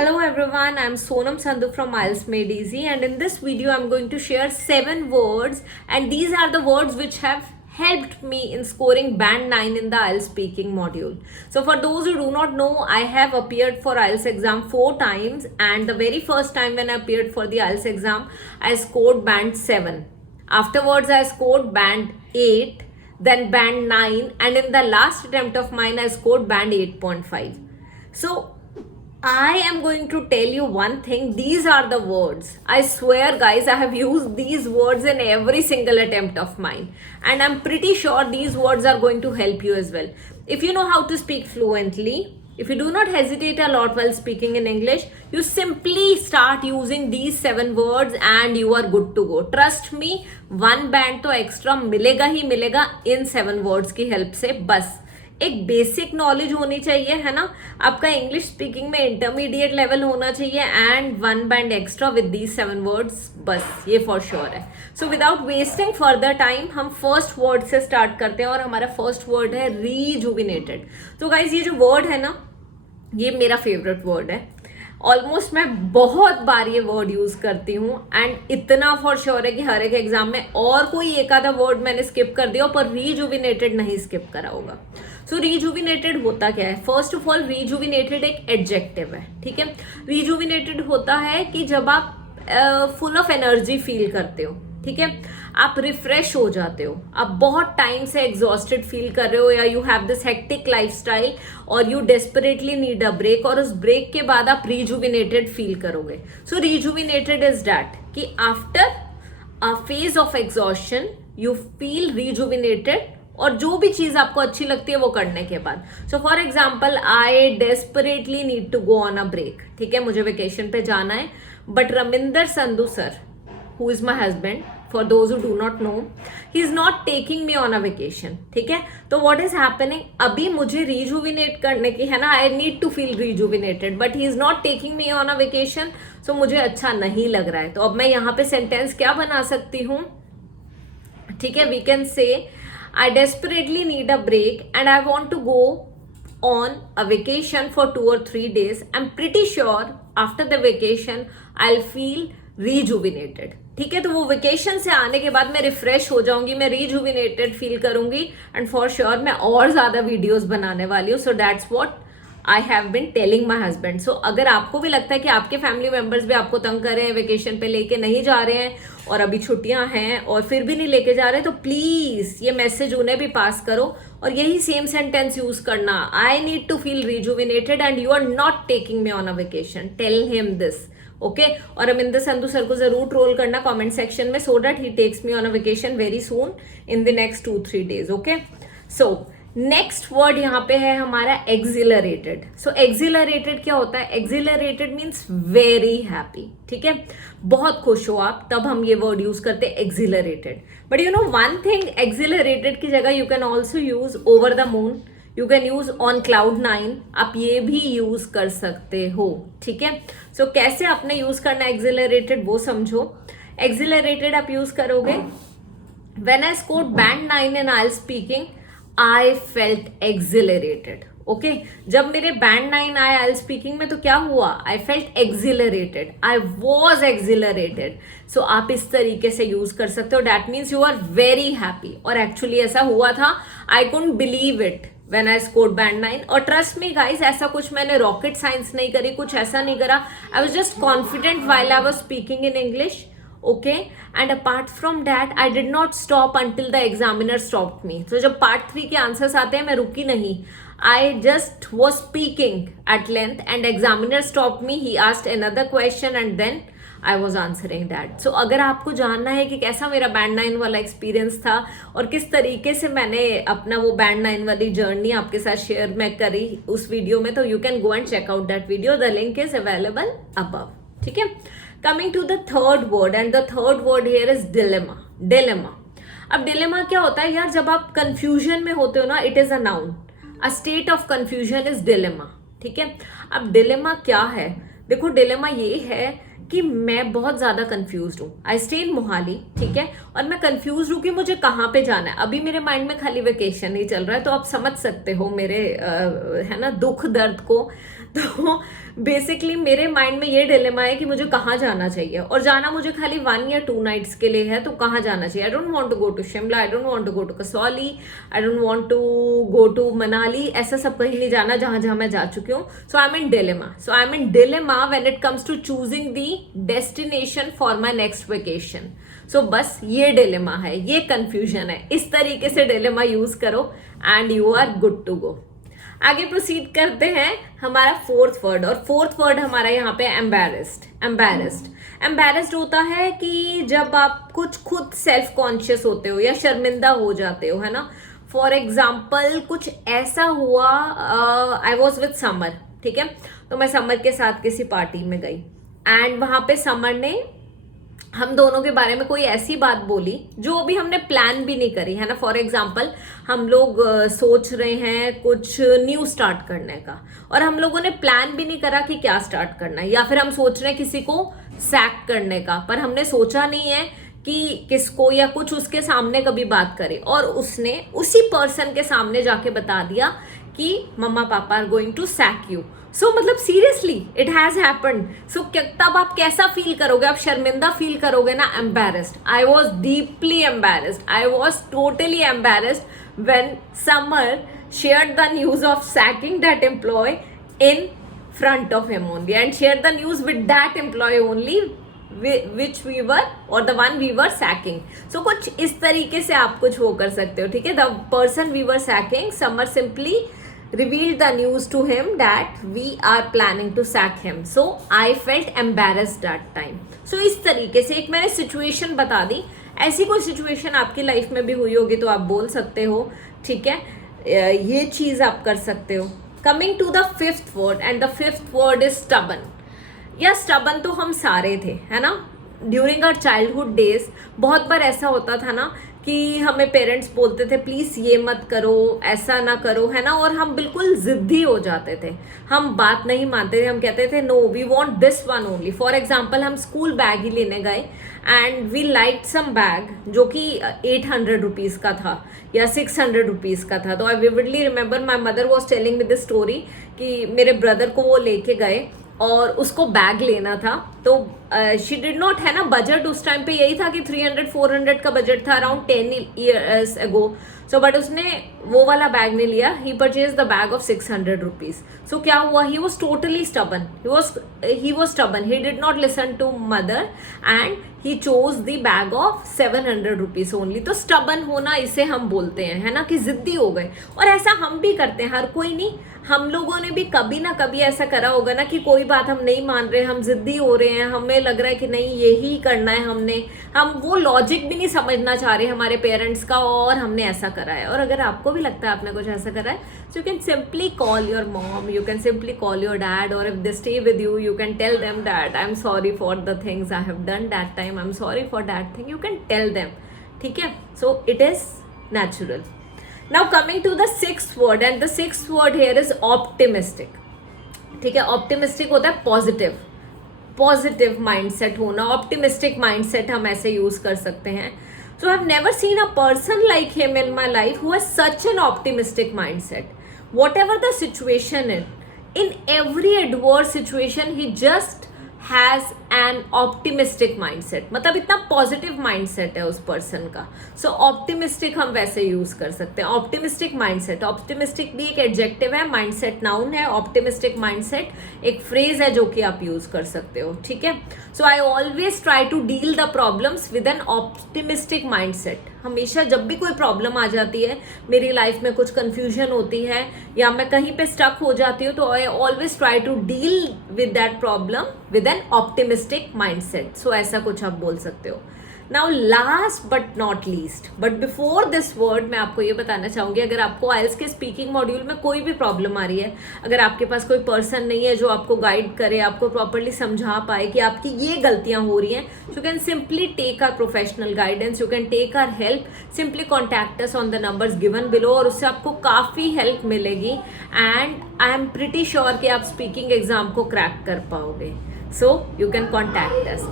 Hello everyone, I'm Sonam Sandhu from IELTS Made Easy, and in this video I'm going to share 7 words, and these are the words which have helped me in scoring band 9 in the IELTS speaking module. So for those who do not know, I have appeared for IELTS exam 4 times, and the very first time when I appeared for the IELTS exam, I scored band 7. Afterwards I scored band 8, then band 9, and in the last attempt of mine I scored band 8.5. So I am going to tell you one thing. These are the words. I swear, guys, I have used these words in every single attempt of mine. And I'm pretty sure these words are going to help you as well. If you know how to speak fluently, if you do not hesitate a lot while speaking in English, you simply start using these 7 words and you are good to go. Trust me, one band तो extra मिलेगा ही मिलेगा इन 7 words की help से बस. एक basic knowledge होनी चाहिए, है ना. आपका इंग्लिश स्पीकिंग में इंटरमीडिएट लेवल होना चाहिए and 1 band extra with these 7 words, बस ये फॉर श्योर है. So without wasting further time हम फर्स्ट वर्ड से स्टार्ट करते हैं और हमारा फर्स्ट वर्ड है रीजुविनेटेड. तो गाइज ये जो वर्ड है ना, ये मेरा फेवरेट वर्ड है. ऑलमोस्ट मैं बहुत बार ये वर्ड यूज करती हूँ एंड इतना फॉर श्योर है कि हर एक एग्जाम में और कोई एक आधा वर्ड मैंने स्किप कर दिया पर रीजुविनेटेड नहीं स्किप करा होगा. सो रीजुविनेटेड होता क्या है? फर्स्ट ऑफ ऑल, रीजुविनेटेड एक एडजेक्टिव है, ठीक है. रीजुविनेटेड होता है कि जब आप फुल ऑफ एनर्जी फील करते हो, ठीक है, आप रिफ्रेश हो जाते हो, आप बहुत टाइम से एग्जॉस्टेड फील कर रहे हो या you have this hectic lifestyle और you desperately need a break, और उस ब्रेक के बाद आप रीजुविनेटेड फील करोगे. सो रीजुविनेटेड इज दैट कि after a phase of exhaustion you feel rejuvenated, और जो भी चीज आपको अच्छी लगती है वो करने के बाद. So for example, I desperately need to go on a break, ठीक है, मुझे वेकेशन पे जाना है, but Raminder Sandhu sir, who is my husband, for those who do not know, he is not taking me on a vacation, ठीक है. तो what is happening, अभी मुझे rejuvenate करने की है ना, I need to feel rejuvenated, but he is not taking me on a vacation, so मुझे अच्छा नहीं लग रहा है. तो अब मैं यहाँ पे सेंटेंस क्या बना सकती हूँ, ठीक है, we can say I desperately need a break and I want to go on a vacation for 2 or 3 days. I'm pretty sure after the vacation I'll feel rejuvenated, ठीक है. तो वो वेकेशन से आने के बाद मैं रिफ्रेश हो जाऊंगी, मैं रीजुविनेटेड फील करूंगी एंड फॉर श्योर मैं और ज्यादा वीडियोस बनाने वाली हूँ. So that's what I have been telling my husband. सो अगर आपको भी लगता है कि आपके फैमिली मेंबर्स भी आपको तंग कर रहे हैं, वेकेशन पे लेके नहीं जा रहे हैं और अभी छुट्टियां हैं और फिर भी नहीं लेके जा रहे, तो प्लीज ये मैसेज उन्हें भी पास करो और यही सेम सेंटेंस यूज करना. I need to feel rejuvenated and you are not taking me on a vacation. Tell him this, okay. और रमिंदर संधू सर को जरूर ट्रोल करना कमेंट सेक्शन में, so that he texts me on a vacation very soon in the next 2-3 days, okay. So next word यहाँ पे है हमारा accelerated. सो accelerated क्या होता है? एक्सिलरेटेड मीन्स वेरी हैप्पी, ठीक है, बहुत खुश हो आप, तब हम ये वर्ड यूज करते हैं accelerated. But you know one thing, accelerated की जगह you can also use over the moon, you can use on cloud 9, आप ये भी यूज कर सकते हो, ठीक है. सो कैसे आपने यूज करना एक्सिलरेटेड वो समझो. एक्सिलरेटेड आप यूज करोगे, when I scored band 9 in IELTS speaking I felt accelerated, okay. जब मेरे बैंड 9 आए IELTS स्पीकिंग में तो क्या हुआ? I felt accelerated, I was accelerated. So आप इस तरीके से यूज कर सकते हो. That means you are very happy, और एक्चुअली ऐसा हुआ था. I couldn't believe it when I scored band 9. और ट्रस्ट मी गाइज, ऐसा कुछ मैंने रॉकेट साइंस नहीं करी, कुछ ऐसा नहीं करा. I was just confident while I was speaking in English, okay, and apart from that I did not stop until the examiner stopped me. तो जब part 3 के आंसर्स आते हैं मैं रुकी नहीं, I just was speaking at length and examiner stopped me. He asked another question and then I was answering that. So अगर आपको जानना है कि कैसा मेरा बैंड 9 वाला एक्सपीरियंस था और किस तरीके से मैंने अपना वो बैंड 9 वाली जर्नी आपके साथ शेयर मैं करी उस वीडियो में, तो you can go and check out that video. The link is available above, ठीक है. Coming to the third word, and the third word here is dilemma. Dilemma. अब डिलेमा क्या होता है यार? जब आप कंफ्यूजन में होते हो ना, it is a noun. A state of confusion is dilemma, ठीक है. अब डिलेमा क्या है? देखो, डिलेमा ये है कि मैं बहुत ज्यादा कंफ्यूज हूँ. आई स्टे इन मोहाली, ठीक है, और मैं कंफ्यूज हूँ कि मुझे कहाँ पे जाना है. अभी मेरे माइंड में खाली वेकेशन ही चल रहा है, तो आप समझ सकते हो मेरे है ना दुख दर्द को. तो बेसिकली मेरे माइंड में ये डिलेमा है कि मुझे कहाँ जाना चाहिए, और जाना मुझे खाली 1 या 2 नाइट्स के लिए है, तो कहाँ जाना चाहिए. I don't want to go to Shimla, I don't want to go to Kasauli, I don't want to go to Manali. ऐसा सब कहीं नहीं जाना जहां जहां मैं जा चुकी हूँ. So I am in dilemma when it comes to choosing the destination for my next vacation. So बस ये डिलेमा है, ये कंफ्यूजन है. इस तरीके से डिलेमा यूज करो and you are good to go. आगे प्रोसीड करते हैं. हमारा 4th वर्ड, और 4th वर्ड हमारा यहाँ पे एम्बैरेस्ड होता है कि जब आप कुछ खुद सेल्फ कॉन्शियस होते हो या शर्मिंदा हो जाते हो, है ना. फॉर एग्जाम्पल कुछ ऐसा हुआ, आई वॉज विथ समर, ठीक है. तो मैं समर के साथ किसी पार्टी में गई एंड वहां पे समर ने हम दोनों के बारे में कोई ऐसी बात बोली जो अभी हमने प्लान भी नहीं करी, है ना. फॉर एग्जाम्पल हम लोग सोच रहे हैं कुछ न्यू स्टार्ट करने का, और हम लोगों ने प्लान भी नहीं करा कि क्या स्टार्ट करना है, या फिर हम सोच रहे हैं किसी को सैक करने का, पर हमने सोचा नहीं है कि किसको या कुछ उसके सामने कभी बात करे, और उसने उसी पर्सन के सामने जाके बता दिया कि mama papa are going to sack you. So मतलब seriously it has happened. So तब आप कैसा फील करोगे? आप शर्मिंदा फील करोगे ना, embarrassed. I was deeply embarrassed, I was totally embarrassed when summer shared the news of sacking that employee in front of him only, and shared the news with that employee only which we were, or the one we were sacking. So कुछ इस तरीके से आप कुछ वो कर सकते हो, ठीक है. The person we were sacking, Summer simply revealed the news to him that we are planning to sack him. So I felt embarrassed that time. So इस तरीके से एक मैंने सिचुएशन बता दी. ऐसी कोई सिचुएशन आपकी लाइफ में भी हुई होगी तो आप बोल सकते हो, ठीक है. ये चीज आप कर सकते हो. Coming to the 5th word, and the 5th word is stubborn. या स्टबन तो हम सारे थे, है ना. ड्यूरिंग आवर चाइल्डहुड डेज बहुत बार ऐसा होता था ना कि हमें पेरेंट्स बोलते थे प्लीज ये मत करो, ऐसा ना करो, है ना. और हम बिल्कुल जिद्दी हो जाते थे, हम बात नहीं मानते थे, हम कहते थे no we want this one only. For example हम स्कूल बैग ही लेने गए and we like some bag जो कि 800 रुपीज का था या 600 रुपीज का था. तो I vividly remember my mother was telling me this story कि मेरे ब्रदर को वो लेके गए और उसको बैग लेना था. तो शी डिड नॉट, है ना, बजट उस टाइम पे यही था कि 300-400 का बजट था around 10 years ago. So but उसने वो वाला बैग नहीं लिया. He purchase the bag of 600 rupees. So क्या हुआ, he was totally stubborn, he was stubborn, he did not listen to mother and he chose the bag of 700 rupees only. तो stubborn होना इसे हम बोलते हैं, है ना, कि जिद्दी हो गए. और ऐसा हम भी करते हैं, हर कोई नहीं, हम लोगों ने भी कभी ना कभी ऐसा करा होगा ना कि कोई बात हम नहीं मान रहे, हम जिद्दी हो रहे हैं, हमें लग रहा है कि नहीं यही करना है हमने, हम वो लॉजिक भी नहीं समझना चाह रहे हमारे पेरेंट्स का, और हमने ऐसा करा है. और अगर आपको भी लगता है आपने कुछ ऐसा करा है, so you can simply call your mom, you can simply call your dad, or if they stay with you, you can tell them that I'm sorry for the things I have done that time, I'm sorry for that thing, you can tell them, ठीक है. So it is natural. Now coming to the 6th word, and the 6th word here is optimistic. ठीक है, optimistic होता है positive mindset होना. Optimistic mindset हम ऐसे use कर सकते हैं. So I've never seen a person like him in my life who has such an optimistic mindset. Whatever the situation in every adverse situation, he just has an optimistic mindset. मतलब इतना positive mindset है उस person का. सो optimistic हम वैसे use कर सकते हैं. ऑप्टिमिस्टिक माइंडसेट, ऑप्टिमिस्टिक भी एक एडजेक्टिव है, माइंडसेट नाउन है, ऑप्टिमिस्टिक माइंडसेट एक फ्रेज है जो कि आप यूज कर सकते हो, ठीक है. So I always try to deal the problems with an optimistic mindset. हमेशा जब भी कोई प्रॉब्लम आ जाती है, मेरी लाइफ में कुछ कंफ्यूजन होती है या मैं कहीं पे स्टक हो जाती हूँ, तो I always try to deal with that problem with an optimistic mindset. So ऐसा कुछ आप बोल सकते हो. Now last but not least, but before this word मैं आपको ये बताना चाहूंगी, अगर आपको आइल्स के स्पीकिंग मॉड्यूल में कोई भी प्रॉब्लम आ रही है, अगर आपके पास कोई पर्सन नहीं है जो आपको गाइड करे, आपको प्रॉपरली समझा पाए कि आपकी ये गलतियां हो रही हैं, you can simply take our professional guidance, you can take our help. Simply contact us on the numbers given below, और उससे आपको काफ़ी हेल्प मिलेगी. And I am pretty sure कि आप स्पीकिंग एग्जाम को क्रैक कर पाओगे. So you can contact us.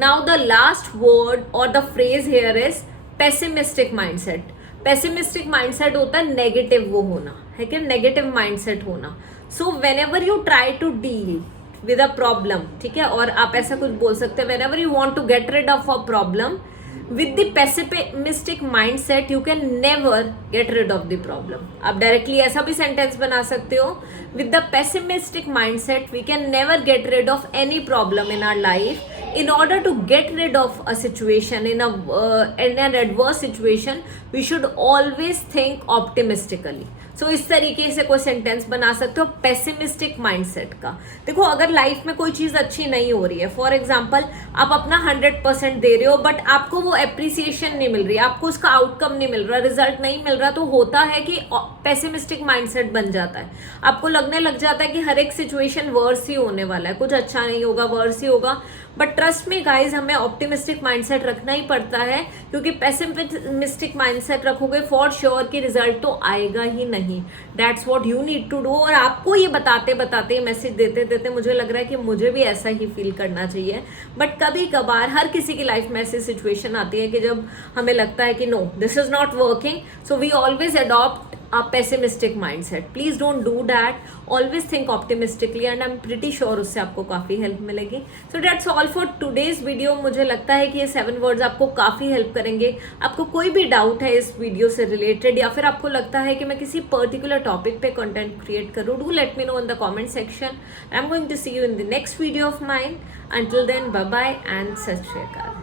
Now the last word or the phrase here is pessimistic mindset. Pessimistic mindset होता है नेगेटिव वो होना, है कि नेगेटिव माइंडसेट होना. So whenever you try to deal with a problem, ठीक है, और आप ऐसा कुछ बोल सकते हैं, whenever you want to get rid of a problem with the pessimistic mindset you can never get rid of the problem. आप डायरेक्टली ऐसा भी सेंटेंस बना सकते हो, with the pessimistic mindset we can never get rid of any problem in our life. In order to get rid of a situation in an adverse situation, we should always think optimistically. सो इस तरीके से कोई sentence बना सकते हो pessimistic mindset का. देखो, अगर लाइफ में कोई चीज अच्छी नहीं हो रही है, फॉर एग्जाम्पल आप अपना 100% दे रहे हो बट आपको वो एप्रिसिएशन नहीं मिल रही, आपको उसका आउटकम नहीं मिल रहा, रिजल्ट नहीं मिल रहा, तो होता है कि पेसिमिस्टिक माइंडसेट बन जाता है. आपको लगने लग जाता है कि हर एक सिचुएशन वर्स ही होने वाला है, कुछ अच्छा नहीं होगा, वर्स ही होगा. बट ट्रस्ट मी गाइज, हमें ऑप्टिमिस्टिक माइंडसेट रखना ही पड़ता है, क्योंकि पेसिमिस्टिक माइंडसेट रखोगे फॉर श्योर कि रिजल्ट तो आएगा ही नहीं. That's what you need to do. और आपको ये बताते बताते, मैसेज देते देते मुझे लग रहा है कि मुझे भी ऐसा ही फील करना चाहिए. बट कभी कभार हर किसी की लाइफ में ऐसी सिचुएशन आती है कि जब हमें लगता है कि no, this is not working, so we always adopt a pessimistic mindset. Please don't do that. Always think optimistically and I'm pretty sure उससे आपको काफ़ी हेल्प मिलेगी. So that's all for today's video. मुझे लगता है कि ये 7 words आपको काफ़ी हेल्प करेंगे. आपको कोई भी डाउट है इस वीडियो से रिलेटेड, या फिर आपको लगता है कि मैं किसी पर्टिकुलर टॉपिक पे कंटेंट क्रिएट करूँ, do let me know in the comment section. I am going to see you in the next video of mine. Until then, bye bye and सत श्री अकाल.